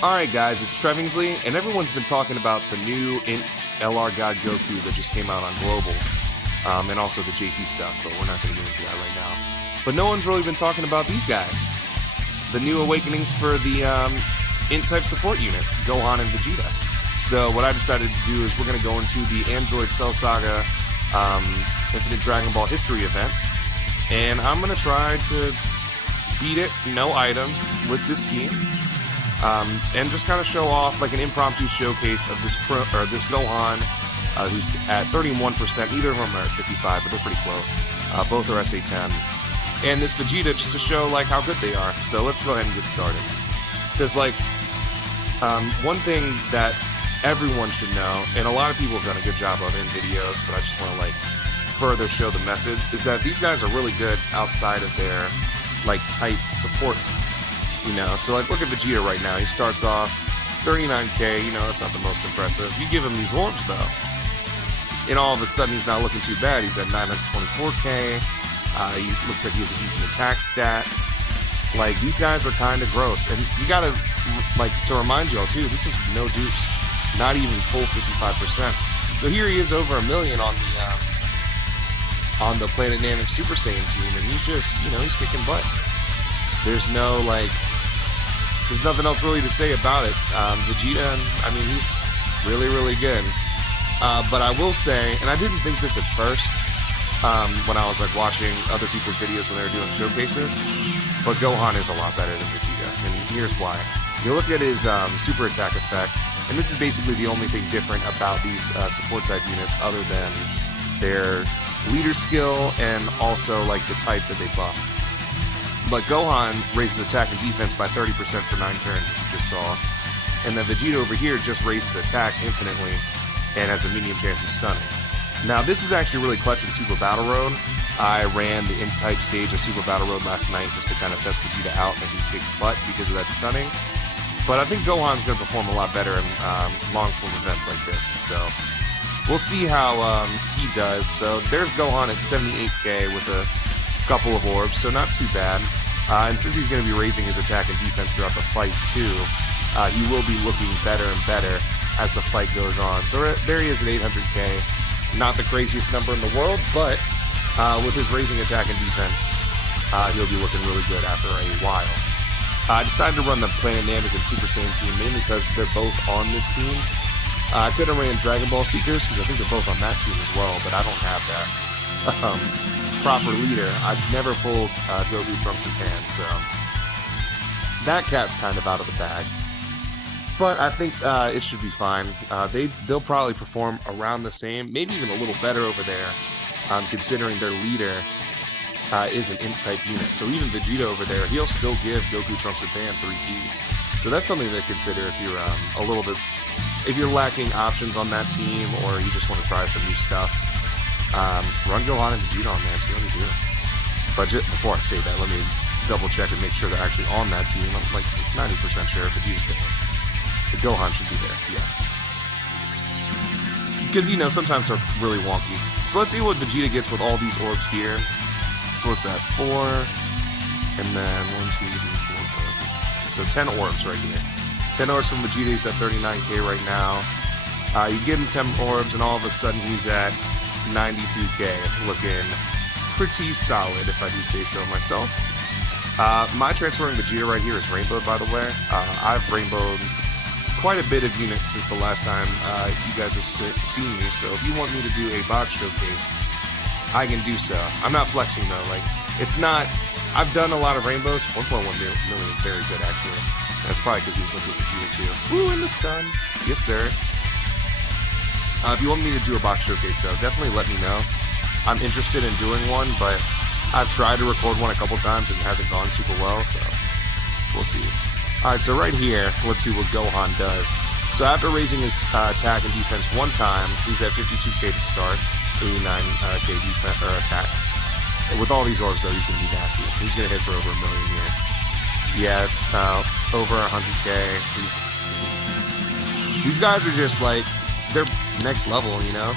Alright guys, it's Trevingsley, and everyone's been talking about the new LR God Goku that just came out on Global, and also the JP stuff, but we're not going to get into that right now. But no one's really been talking about these guys. The new awakenings for the Int-type support units, Gohan and Vegeta. So what I decided to do is we're going to go into the Android Cell Saga Infinite Dragon Ball History event, and I'm going to try to beat it, no items, with this team. And just kind of show off like an impromptu showcase of this Gohan, who's at 31%. Neither of them are at 55, but they're pretty close. Both are SA10. And this Vegeta just to show like how good they are. So let's go ahead and get started. Because like one thing that everyone should know, and a lot of people have done a good job of in videos, but I just want to like further show the message, is that these guys are really good outside of their like type supports. You know, so like look at Vegeta right now. He starts off 39k, you know, that's not the most impressive. You give him these orbs though, and all of a sudden he's not looking too bad. He's at 924k. He looks like he has a decent attack stat. Like these guys are kind of gross, and you gotta like to remind y'all too. This is no dupes, not even full 55%. So here he is over a million on the Planet Namek Super Saiyan team, and he's just, you know, he's kicking butt. There's no like. There's nothing else really to say about it. Vegeta, I mean, he's really, really good. But I will say, and I didn't think this at first, when I was like watching other people's videos when they were doing showcases, but Gohan is a lot better than Vegeta, and here's why. You look at his super attack effect, and this is basically the only thing different about these support type units other than their leader skill and also like the type that they buff. But Gohan raises attack and defense by 30% for 9 turns, as you just saw. And then Vegeta over here just raises attack infinitely and has a medium chance of stunning. Now, this is actually really clutch in Super Battle Road. I ran the Int-type stage of Super Battle Road last night just to kind of test Vegeta out, and he kicked butt because of that stunning. But I think Gohan's going to perform a lot better in long-form events like this. So we'll see how he does. So there's Gohan at 78k with a couple of orbs, so not too bad. And since he's going to be raising his attack and defense throughout the fight too, he will be looking better and better as the fight goes on. So there he is at 800k. Not the craziest number in the world, but with his raising attack and defense, he'll be looking really good after a while. I decided to run the Planet Namek and Super Saiyan team mainly because they're both on this team. I could have ran Dragon Ball Seekers because I think they're both on that team as well, but I don't have that. Proper leader. I've never pulled Goku, Trunks, and Pan, so that cat's kind of out of the bag. But I think it should be fine. They'll probably perform around the same, maybe even a little better over there, considering their leader is an Int-type unit. So even Vegeta over there, he'll still give Goku, Trunks, and Pan 3G. So that's something to consider if you're if you're lacking options on that team, or you just want to try some new stuff. Run Gohan and Vegeta on there, see how they do. But just before I say that, let me double check and make sure they're actually on that team. I'm like 90% sure Vegeta's there. But Gohan should be there, yeah. Because, you know, sometimes they're really wonky. So let's see what Vegeta gets with all these orbs here. So what's that? 4, and then 1, 2, 3, 4, 5. So 10 orbs right here. 10 orbs from Vegeta, he's at 39k right now. You give him 10 orbs, and all of a sudden he's at 92k, looking pretty solid, if I do say so myself. My transferring Vegeta right here is rainbowed, by the way. I've rainbowed quite a bit of units since the last time you guys have seen me, so if you want me to do a box showcase, I can do so. I'm not flexing though, like, it's not, I've done a lot of rainbows. 1.1 million is very good, actually. And that's probably because he was looking at Vegeta too. Ooh, and the stun. Yes, sir. If you want me to do a box showcase, though, definitely let me know. I'm interested in doing one, but I've tried to record one a couple times and it hasn't gone super well, so we'll see. Alright, so right here, let's see what Gohan does. So after raising his attack and defense one time, he's at 52k to start, 89k defense or attack. And with all these orbs, though, he's going to be nasty. He's going to hit for over a million here. Yeah, over 100k. These guys are just like, they're next level, you know.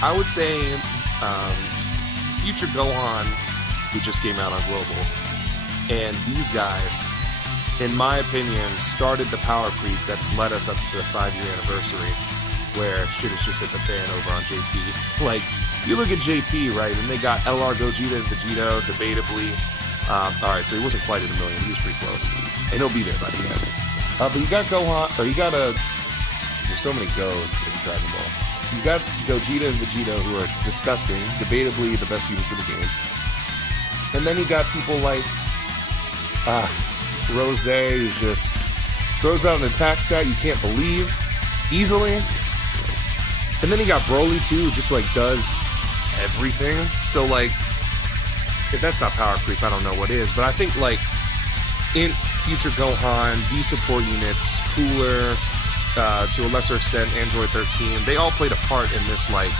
I would say, future Gohan, who just came out on Global, and these guys in my opinion, started the power creep that's led us up to the 5-year anniversary, where shit is just hit the fan over on JP. Like, you look at JP, right, and they got LR Gogeta and Vegito, debatably. Alright, so he wasn't quite at 1 million, he was pretty close. And he'll be there by the end. But you got Gohan, or you got there's so many goes in Dragon Ball. You got Gogeta and Vegeta, who are disgusting, debatably the best units of the game. And then you got people like Rose, who just throws out an attack stat you can't believe easily. And then you got Broly too, who just like does everything. So like, if that's not power creep, I don't know what is. But I think like in future Gohan, these support units, Cooler, to a lesser extent Android 13, they all played a part in this like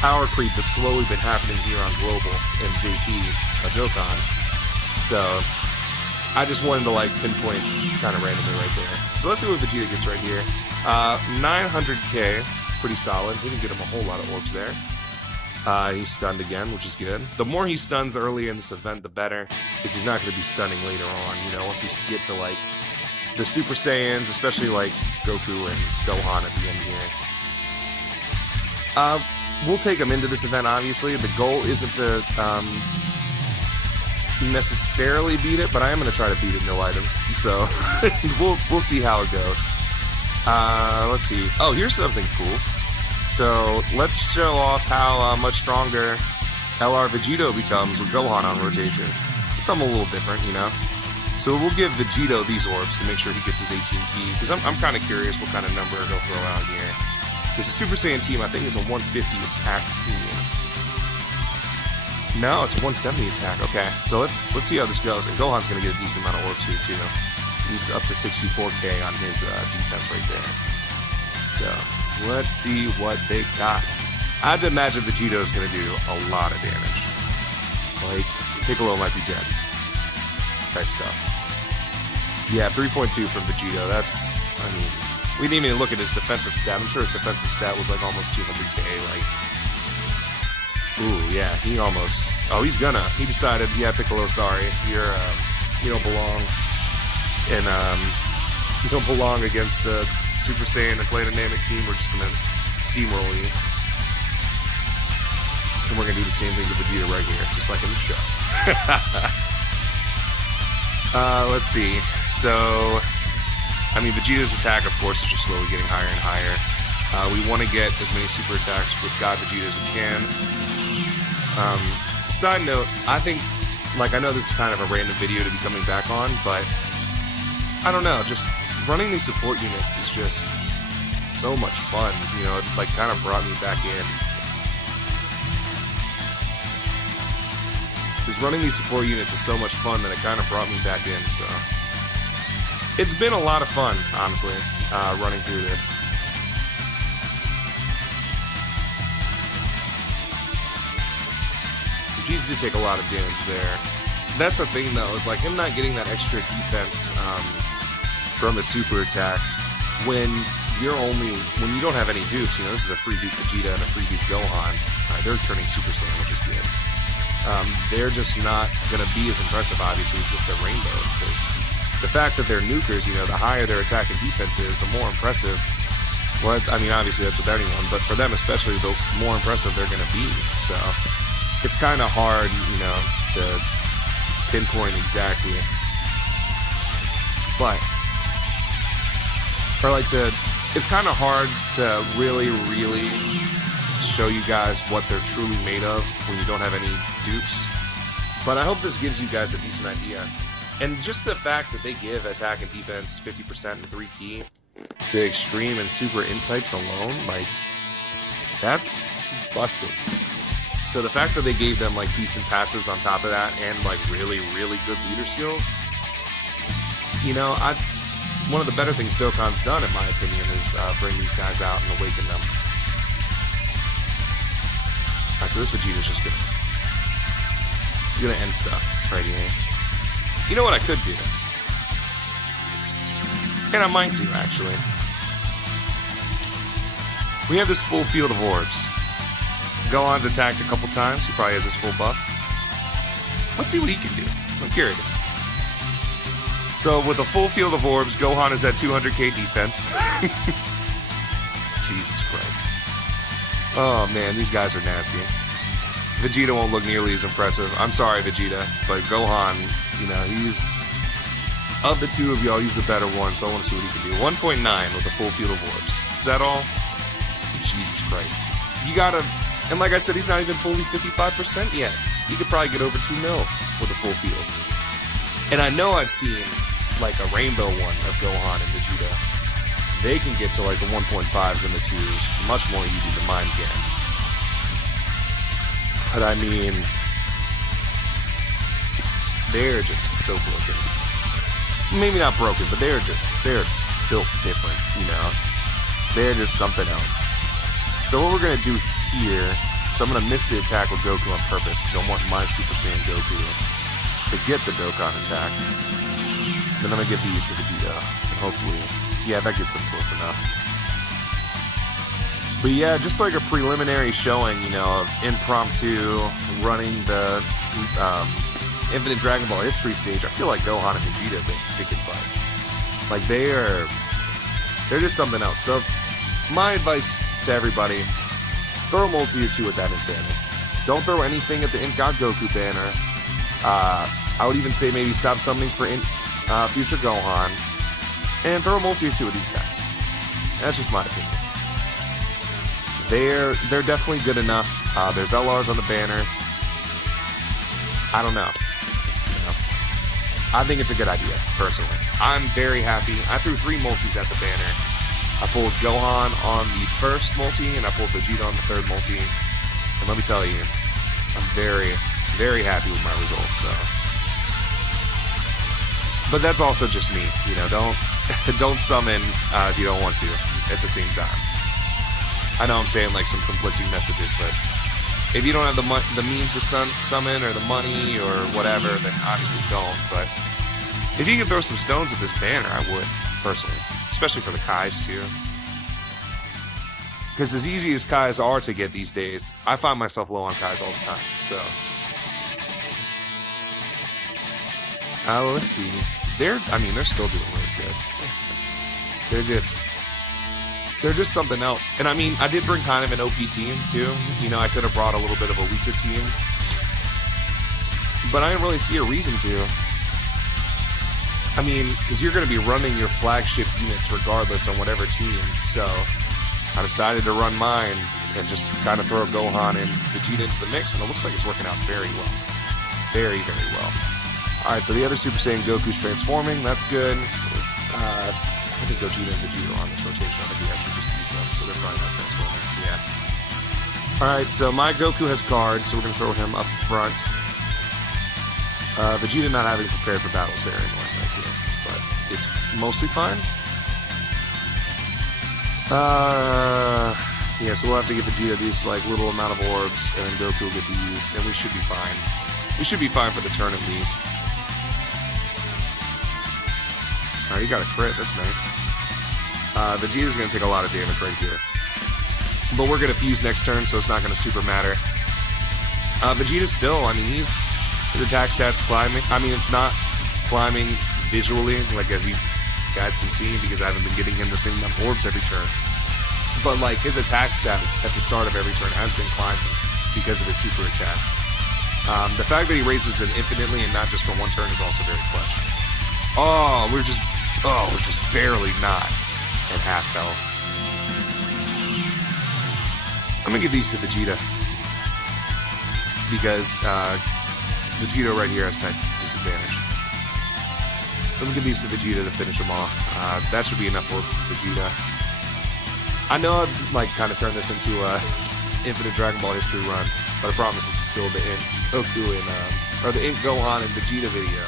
power creep that's slowly been happening here on Global and JP, Dokkan. So I just wanted to like pinpoint kind of randomly right there. So let's see what Vegeta gets right here. 900k, pretty solid. We didn't get him a whole lot of orbs there. He's stunned again, which is good. The more he stuns early in this event, the better, because he's not going to be stunning later on. You know, once we get to like the Super Saiyans, especially like Goku and Gohan at the end here. We'll take him into this event, obviously. The goal isn't to necessarily beat it, but I am going to try to beat it no items. So we'll see how it goes. Let's see. Oh, here's something cool. So let's show off how much stronger LR Vegito becomes with Gohan on rotation. Something a little different, you know. So we'll give Vegito these orbs to make sure he gets his 18p, because I'm kind of curious what kind of number he'll throw out here. Because the Super Saiyan team, I think, is a 150 attack team. No, it's a 170 attack. Okay, so let's see how this goes. And Gohan's going to get a decent amount of orbs here, too. He's up to 64k on his defense right there. So let's see what they got. I have to imagine Vegito's going to do a lot of damage. Like, Piccolo might be dead. Type stuff. Yeah, 3.2 from Vegito. That's, I mean, we didn't even look at his defensive stat. I'm sure his defensive stat was like almost 200k. Like, ooh, yeah, he almost. Oh, he's gonna. He decided, yeah, Piccolo, sorry, you don't belong. And you don't belong against the Super Saiyan and Play Dynamic team. We're just gonna steamroll you. And we're gonna do the same thing to Vegeta right here, just like in the show. Let's see. So, I mean, Vegeta's attack, of course, is just slowly getting higher and higher. We want to get as many super attacks with God Vegeta as we can. Side note, I think, like, I know this is kind of a random video to be coming back on, but I don't know, just running these support units is just so much fun, you know, it like kind of brought me back in. Because running these support units is so much fun that it kind of brought me back in, so it's been a lot of fun, honestly, running through this. He did take a lot of damage there. That's the thing, though, is like him not getting that extra defense from his super attack when you don't have any dupes. You know, this is a free dupe Vegeta and a free dupe Gohan. They're turning Super Saiyan, which is good. They're just not going to be as impressive, obviously, with the Rainbow, because the fact that they're nukers, you know, the higher their attack and defense is, the more impressive. Well, I mean, obviously that's with anyone, but for them especially, the more impressive they're going to be. So it's kind of hard, you know, to pinpoint exactly. But, it's kind of hard to really show you guys what they're truly made of when you don't have any dupes. But I hope this gives you guys a decent idea. And just the fact that they give attack and defense 50% and 3 key to extreme and super int types alone, like, that's busted. So the fact that they gave them like decent passives on top of that and like really good leader skills, you know, one of the better things Dokkan's done, in my opinion, is bring these guys out and awaken them. Alright, so this Vegeta's just gonna end stuff right here. You know what I could do? And I might do, actually. We have this full field of orbs. Gohan's attacked a couple times. He probably has his full buff. Let's see what he can do. I'm curious. So with a full field of orbs, Gohan is at 200k defense. Jesus Christ. Oh man, these guys are nasty. Vegeta won't look nearly as impressive. I'm sorry, Vegeta, but Gohan, you know, he's... Of the two of y'all, he's the better one, so I want to see what he can do. 1.9 with a full field of orbs. Is that all? Jesus Christ. You gotta... And like I said, he's not even fully 55% yet. He could probably get over 2 mil with a full field. And I know I've seen, like, a rainbow one of Gohan and Vegeta. They can get to, like, the 1.5s and the 2s much more easy than mine can. But I mean... They're just so broken. Maybe not broken, but they're built different, you know? They're just something else. So what we're going to do here, so I'm going to miss the attack with Goku on purpose, because I want my Super Saiyan Goku to get the Dokkan attack. Then I'm going to give these to Vegeta, and hopefully, yeah, that gets him close enough. But yeah, just like a preliminary showing, you know, of impromptu running the... Infinite Dragon Ball History stage, I feel like Gohan and Vegeta have been kicking butt. Like, they're just something else. So, my advice to everybody, throw a multi or two at that Int banner. Don't throw anything at the Int God Goku banner. I would even say maybe stop summoning for Int Future Gohan, and throw a multi or two at these guys. That's just my opinion. They're definitely good enough. There's LRs on the banner. I don't know. I think it's a good idea, personally. I'm very happy. I threw 3 multis at the banner. I pulled Gohan on the first multi, and I pulled Vegeta on the third multi. And let me tell you, I'm very, very happy with my results, so. But that's also just me, you know, don't summon if you don't want to at the same time. I know I'm saying like some conflicting messages, but if you don't have the means to summon or the money or whatever, then obviously don't. But if you can throw some stones at this banner, I would, personally. Especially for the Kais, too. Because as easy as Kais are to get these days, I find myself low on Kais all the time, so. Let's see. They're still doing really good. They're just something else. And I mean, I did bring kind of an OP team, too. You know, I could have brought a little bit of a weaker team. But I didn't really see a reason to. I mean, because you're going to be running your flagship units regardless on whatever team. So, I decided to run mine and just kind of throw Gohan and Vegeta into the mix. And it looks like it's working out very well. Very, very well. Alright, so the other Super Saiyan Goku's transforming. That's good. I think Gogeta and Vegeta are on this rotation. I think we actually just used them, so they're probably not transforming. Yeah. Alright, so my Goku has guard, so we're going to throw him up front. Vegeta not having prepared for battle is very annoying right here, but it's mostly fine. Yeah, so we'll have to give Vegeta these like little amount of orbs, and then Goku will get these, and we should be fine. We should be fine for the turn at least. Alright, you got a crit, that's nice. Vegeta's going to take a lot of damage right here. But we're going to fuse next turn, so it's not going to super matter. Vegeta still, I mean, his attack stats climbing. I mean, it's not climbing visually, like as you guys can see, because I haven't been getting him the same amount of orbs every turn. But like, his attack stat at the start of every turn has been climbing because of his super attack. The fact that he raises it infinitely and not just for one turn is also very clutch. Oh, we're just barely not at half health. I'm gonna give these to Vegeta because Vegeta right here has type disadvantage. So I'm gonna give these to Vegeta to finish him off. That should be enough work for Vegeta. I know I've like kind of turned this into a Infinite Dragon Ball History run, but I promise this is still the Int Goku and or the Int Gohan and Vegeta video.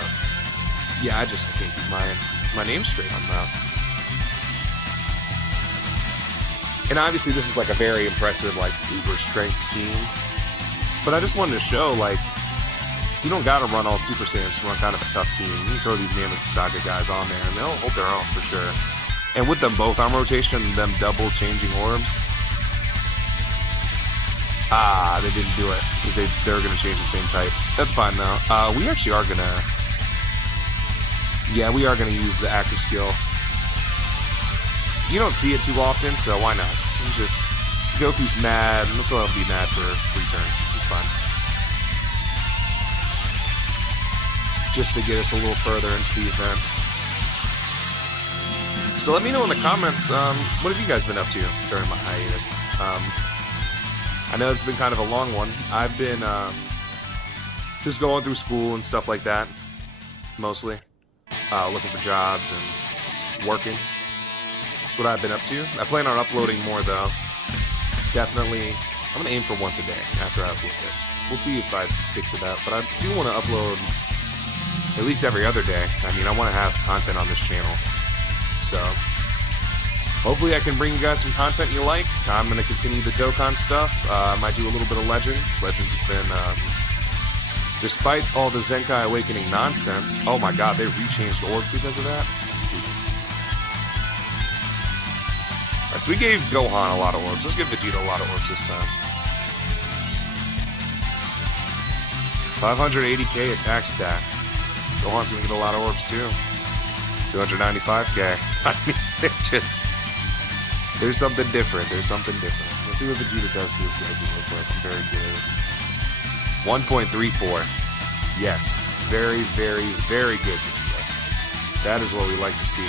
Yeah, I can't keep my name straight on that. And obviously this is like a very impressive like uber strength team. But I just wanted to show like you don't gotta run all Super Saiyans to run kind of a tough team. You can throw these Namek Saga guys on there and they'll hold their own for sure. And with them both on rotation and them double changing orbs. They didn't do it because they were gonna change the same type. That's fine though. We actually are gonna Yeah, we are going to use the active skill. You don't see it too often, so why not? It's just, Goku's mad. Let's let him be mad for 3 turns. It's fine. Just to get us a little further into the event. So let me know in the comments, what have you guys been up to during my hiatus? I know it's been kind of a long one. I've been just going through school and stuff like that, mostly. Looking for jobs and working. That's what I've been up to. I plan on uploading more, though. Definitely, I'm going to aim for once a day after I upload this. We'll see if I stick to that, but I do want to upload at least every other day. I mean, I want to have content on this channel. So, hopefully I can bring you guys some content you like. I'm going to continue the Dokkan stuff. I might do a little bit of Legends. Legends has been, despite all the Zenkai Awakening nonsense, oh my god, they rechanged orbs because of that? Dude. Alright, so we gave Gohan a lot of orbs. Let's give Vegeta a lot of orbs this time. 580k attack stack. Gohan's gonna get a lot of orbs too. 295k. I mean, there's something different. There's something different. Let's see what Vegeta does to this guy real quick. I'm very curious. 1.34. Yes. Very, very, very good, Vegeta. That is what we like to see.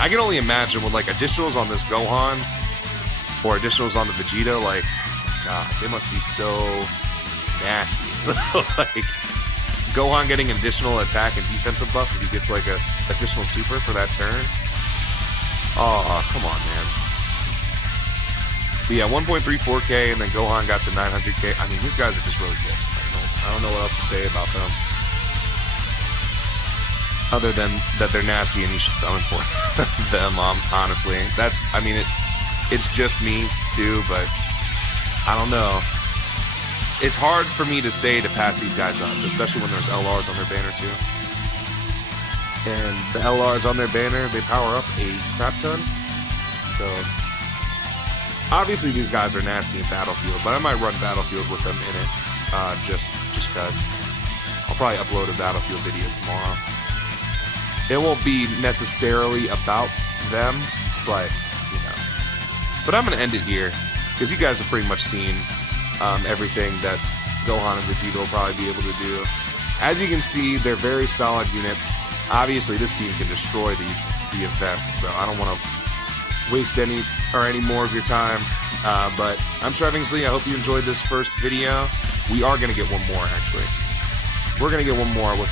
I can only imagine with, like, additionals on this Gohan or additionals on the Vegeta, like, God, they must be so nasty. Like, Gohan getting an additional attack and defensive buff if he gets, like, a additional super for that turn. Oh, come on, man. But yeah, 1.34k, and then Gohan got to 900k. I mean, these guys are just really good. I don't know what else to say about them. Other than that they're nasty and you should summon for them, honestly. That's, I mean, it's just me, too, but I don't know. It's hard for me to say to pass these guys up, especially when there's LRs on their banner, too. And the LRs on their banner, they power up a crap ton. So, obviously these guys are nasty in Battlefield, but I might run Battlefield with them in it. Just cause. I'll probably upload a Battlefield video tomorrow. It won't be necessarily about them, but, you know. But I'm gonna end it here, because you guys have pretty much seen everything that Gohan and Vegeta will probably be able to do. As you can see, they're very solid units. Obviously, this team can destroy the event, so I don't want to waste any more of your time. But I'm Trevingsley. I hope you enjoyed this first video. We are going to get one more, actually. We're going to get one more with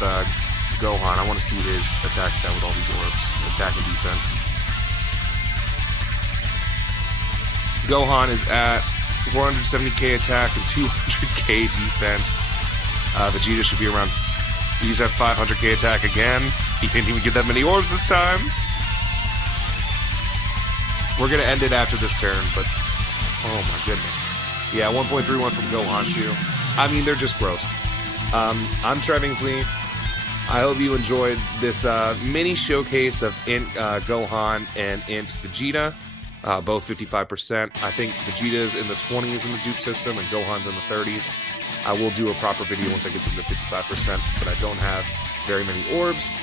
Gohan. I want to see his attack stat with all these orbs. Attack and defense. Gohan is at 470k attack and 200k defense. Vegeta should be around... He's at 500k attack again. He didn't even get that many orbs this time. We're going to end it after this turn, but... Oh my goodness. Yeah, 1.31 from Gohan too. I mean, they're just gross. I'm Trevingsley. I hope you enjoyed this mini showcase of Gohan and Int Vegeta. Both 55%. I think Vegeta's in the 20s in the dupe system and Gohan's in the 30s. I will do a proper video once I get them to 55%, but I don't have very many orbs.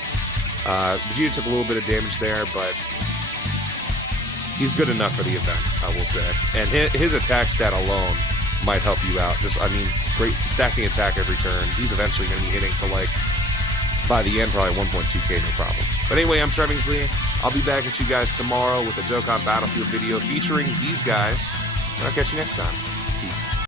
Vegeta took a little bit of damage there, but he's good enough for the event, I will say. And his attack stat alone might help you out. Just, I mean, great stacking attack every turn. He's eventually going to be hitting for, like, by the end, probably 1.2k, no problem. But anyway, I'm Trevingsley. I'll be back at you guys tomorrow with a Dokkan Battlefield video featuring these guys. And I'll catch you next time. Peace.